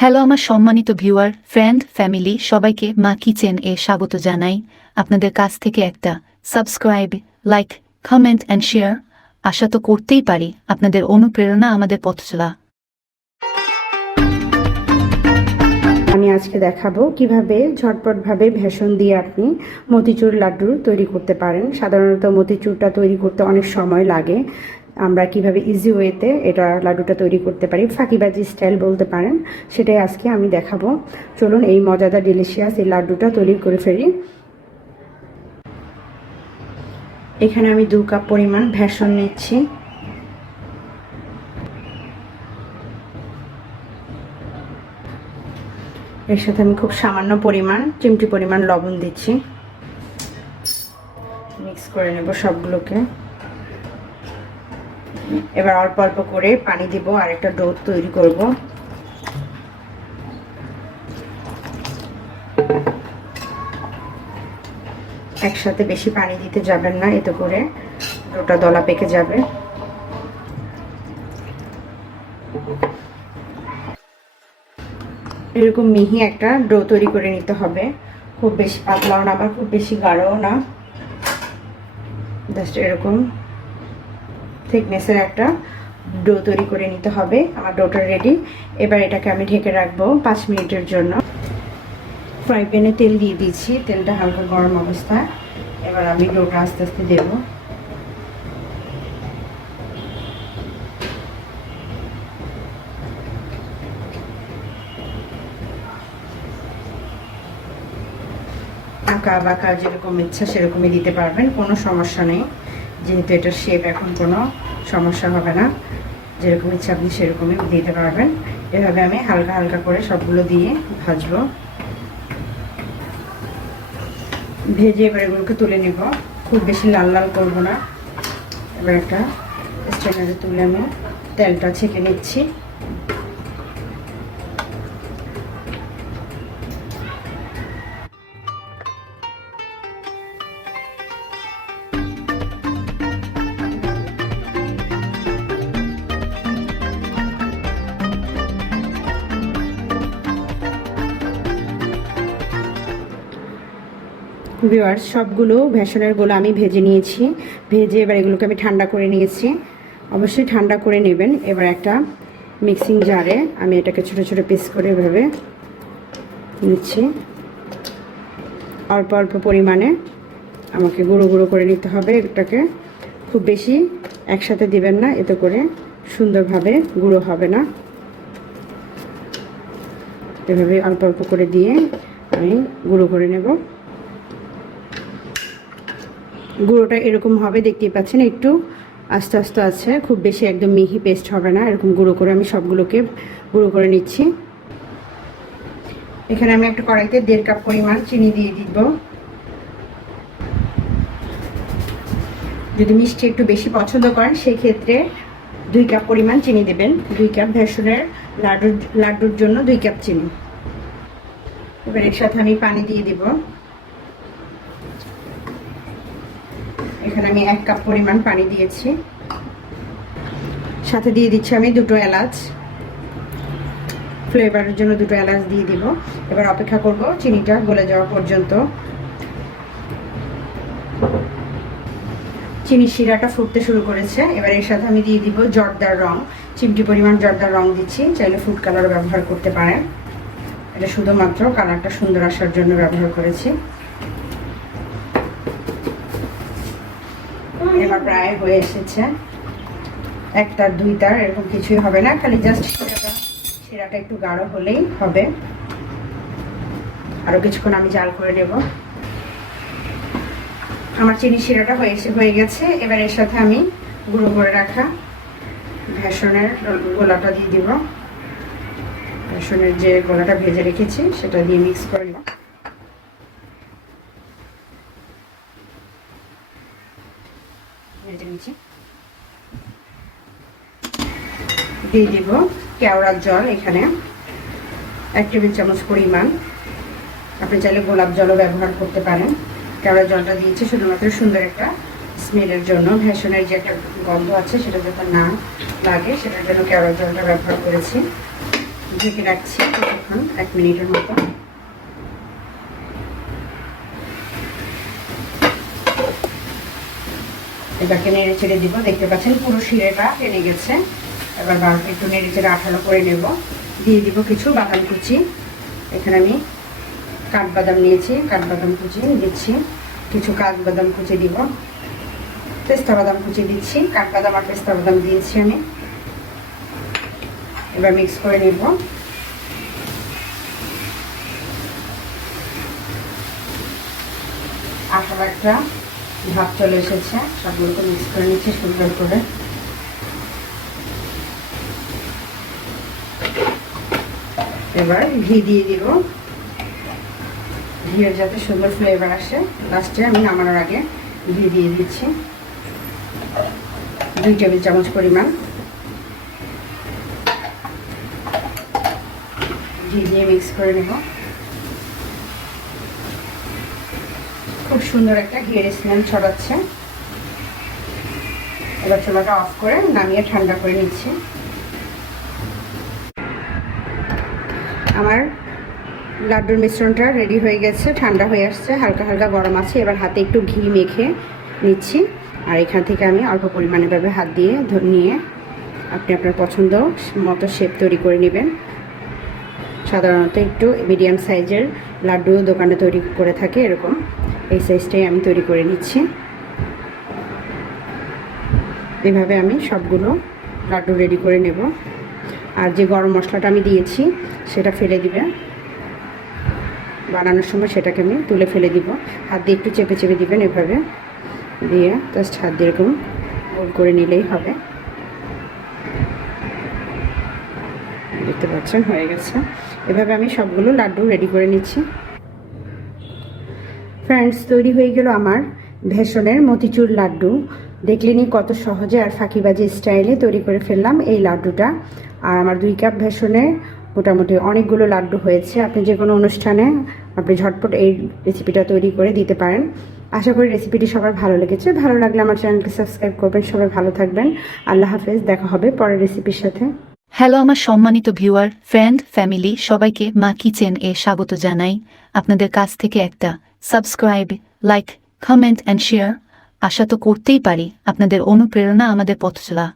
Hello আমার সম্মানিত viewer, friend, family সবাইকে মা কিচেন এ স্বাগত জানাই। আপনাদের কাছ থেকে একটা subscribe, like, comment and share আশা তো করতেই পারি। আপনাদের অনুপ্রেরণা আমাদের পথ চলা। আমি আজকে দেখাবো কিভাবে ঝটপটভাবে বেসন দিয়ে আপনি মতিচুর লাড্ডু তৈরি করতে পারেন। সাধারণত মতিচুরটা তৈরি করতে অনেক সময় লাগে। আমরা কিভাবে ইজি ওয়েতে এটা লাড্ডুটা তৈরি করতে পারি, ফাঁকিবাজি স্টাইল বলতে পারেন, সেটাই আজকে আমি দেখাবো। চলুন এই মজাদার ডিলিশিয়াস এই লাড্ডুটা তৈরি করে ফেলি। এখানে আমি 2 কাপ পরিমাণ বেসন নিচ্ছি। এর সাথে আমি খুব সামান্য পরিমাণ চিমটি পরিমাণ লবণ দিচ্ছি। মিক্স করে নেব সবগুলোকে। এবার অল্প অল্প করে পানি দিব আর একটা ডো তৈরি করব। একসাথে বেশি পানি দিতে যাবেন না, এতে করে ডোটা দলা পেকে যাবে। এরকম মিহি একটা ডো তৈরি করে নিতে হবে। খুব বেশি পাতলাও না আবার খুব বেশি গাঢ়ও না, জাস্ট এরকম থিকনেসের একটা ডো তৈরি করে নিতে হবে। আমার ডোটা রেডি। এবার এটাকে আমি ঢেকে রাখবো 5 মিনিটের জন্য। ফ্রাই প্যানে তেল দিয়ে দিয়েছি, তেলটা হালকা গরম অবস্থায় এবার আমি ডোটা আস্তে আস্তে দেবো। আঁকা বাঁকা যেরকম ইচ্ছা সেরকমই দিতে পারবেন, কোনো সমস্যা নেই। যেহেতু এটার শেপ এখন কোনো সমস্যা হবে না, যেরকম ইচ্ছা আপনি সেরকমই দিতে পারবেন। এভাবে আমি হালকা হালকা করে সবগুলো দিয়ে ভাজবো। ভেজে এবার এগুলোকে তুলে নেব। খুব বেশি লাল লাল করবো না। এবার একটা স্ট্রেনারে তুলে আমি তেলটা ছেঁকে নিচ্ছি। ভিউয়ার্স, সবগুলো বেসনের গুলো আমি ভেজে নিয়েছি। ভেজে এবার এগুলোকে আমি ঠান্ডা করে নিয়েছি। অবশ্যই ঠান্ডা করে নেবেন। এবার একটা মিক্সিং জারে আমি এটাকে ছোট ছোট পিস করে এভাবে নিচ্ছি। অল্প অল্প পরিমাণে আমাকে গুঁড়ো গুঁড়ো করে নিতে হবে। এটাকে খুব বেশি একসাথে দিবেন না, এতে করে সুন্দরভাবে গুঁড়ো হবে না। এভাবে অল্প অল্প করে দিয়ে আমি গুঁড়ো করে নেব। গুঁড়োটা এরকম হবে, দেখতেই পাচ্ছেন, একটু আস্তে আস্তে আছে, খুব বেশি একদম মিহি পেস্ট হবে না। এরকম গুঁড়ো করে আমি সবগুলোকে গুঁড়ো করে নিচ্ছি। এখানে আমি একটা কড়াইতে 1.5 কাপ পরিমাণ চিনি দিয়ে দিব। যদি মিষ্টি একটু বেশি পছন্দ করেন সেই ক্ষেত্রে 2 কাপ পরিমাণ চিনি দেবেন। 2 কাপ বেসনের লাড্ডুর জন্য 2 কাপ চিনি। এবার এর সাথে আমি পানি দিয়ে দিব। এখানে আমি 1 কাপ পরিমাণ পানি দিয়েছি। সাথে দিয়ে দিচ্ছি আমি 2টো এলাচ, ফ্লেভারের জন্য 2টো এলাচ দিয়ে দিব। এবার অপেক্ষা করব চিনিটা গলে যাওয়া পর্যন্ত। চিনি শিরাটা ফুটতে শুরু করেছে। এবার এর সাথে আমি দিয়ে দিব জর্দার রং, চিমটি পরিমাণ জর্দার রং দিচ্ছি। চাইলে ফুড কালার ব্যবহার করতে পারেন, এটা শুধুমাত্র কালারটা সুন্দর আসার জন্য ব্যবহার করেছি। এবার প্রায় হয়ে এসেছে। 1 তার 2 তার এরকম কিছুই হবে না, খালি জাস্ট শিরাটা একটু গাঢ় হলেই হবে। আরো কিছুক্ষণ আমি জাল করে নেব। আমার চিনি শিরাটা হয়ে গেছে। এবার এর সাথে আমি গুঁড়ো করে রাখা বেসনের গোলাটা দিয়ে দিব। বেসনের যে গোলাটা ভেজে রেখেছি সেটা দিয়ে মিক্স করে নেব। দিয়ে দিব কেওড়ার জল। এখানে 1 টেবিল চামচ পরিমাণ। আপনি চাইলে গোলাপ জলও ব্যবহার করতে পারেন। কেওড়ার জলটা দিয়েছি শুধুমাত্র সুন্দর একটা স্মেলের জন্য, বেসনের যে একটা গন্ধ আছে সেটা যাতে না লাগে সেটার জন্য কেওড়ার জলটা ব্যবহার করেছি। ঢেকে রাখছি ততক্ষণ 1 মিনিটের মতো। এবারকে নেড়ে চেড়ে দিব। দেখতে পাচ্ছেন পুরো শিরেটা টেনে গেছে। এবার একটু নেড়ে চেড়ে আঠালো করে নেব। দিয়ে দিব কিছু বাদাম কুচি। এখানে আমি কাঠবাদাম নিয়েছি, কাঠবাদাম কুচি দিচ্ছি। কিছু কাঠবাদাম কুচি দিব, পেস্তা বাদাম কুচি দিচ্ছি। কাঠবাদাম আর পেস্তা বাদাম দিয়েছি আমি। এবার মিক্স করে নেব। আঠালো একটা ভাব চলে এসেছে। সবগুলোকে মিক্স করে নিচ্ছি সুন্দর করে। এবার ঘি দিয়ে দিব। ঘিয়ের যাতে সুন্দর ফ্লেভার আসে, লাস্টে আমি নামানোর আগে ঘি দিয়ে দিচ্ছি 2 টেবিল চামচ পরিমাণ। ঘি দিয়ে মিক্স করে নেব। খুব সুন্দর একটা ঘিয়ের স্মেল ছড়াচ্ছে। এবার চুলাটা অফ করে নামিয়ে ঠান্ডা করে নিচ্ছি। আমার লাড্ডুর মিশ্রণটা রেডি হয়ে গেছে, ঠান্ডা হয়ে আসছে, হালকা হালকা গরম আছে। এবার হাতে একটু ঘি মেখে নিচ্ছি। আর এখান থেকে আমি অল্প পরিমাণে ভাবে হাত দিয়ে নিয়ে আপনি আপনার পছন্দ মতো শেপ তৈরি করে নেবেন। সাধারণত একটু মিডিয়াম সাইজের লাড্ডু দোকানে তৈরি করে থাকে, এরকম এই সাইজটাই আমি তৈরি করে নিচ্ছি। এভাবে আমি সবগুলো লাড্ডু রেডি করে নেব। আর যে গরম মশলাটা আমি দিয়েছি সেটা ফেলে দিবে, বানানোর সময় সেটাকে আমি তুলে ফেলে দিব। হাত দিয়ে একটু চেপে চেপে দিবেন, এভাবে দিয়ে জাস্ট হাত দিয়ে এরকম গোল করে নিলেই হবে। দেখতে পাচ্ছেন হয়ে গেছে। এভাবে আমি সবগুলো লাড্ডু রেডি করে নিচ্ছি। ফ্রেন্ডস, তৈরি হয়ে গেল আমার বেসনের মতিচুর লাড্ডু। দেখলেনই কত সহজে আর ফাঁকিবাজি স্টাইলে তৈরি করে ফেললাম এই লাড্ডুটা। আর আমার 2 কাপ বেসনে মোটামুটি অনেকগুলো লাড্ডু হয়েছে। আপনি যে কোনো অনুষ্ঠানে আপনি ঝটপট এই রেসিপিটা তৈরি করে দিতে পারেন। আশা করি রেসিপিটি সবার ভালো লেগেছে। ভালো লাগলে আমার চ্যানেলকে সাবস্ক্রাইব করবেন। সবাই ভালো থাকবেন। আল্লাহ হাফেজ। দেখা হবে পরের রেসিপির সাথে। হ্যালো আমার সম্মানিত ভিউয়ার, ফ্রেন্ড, ফ্যামিলি সবাইকে মা কিচেন এ স্বাগত জানাই। আপনাদের কাছ থেকে একটা subscribe, like, comment and share আশা তো করতেই পারি। আপনাদের অনুপ্রেরণা আমাদের পথ চলা।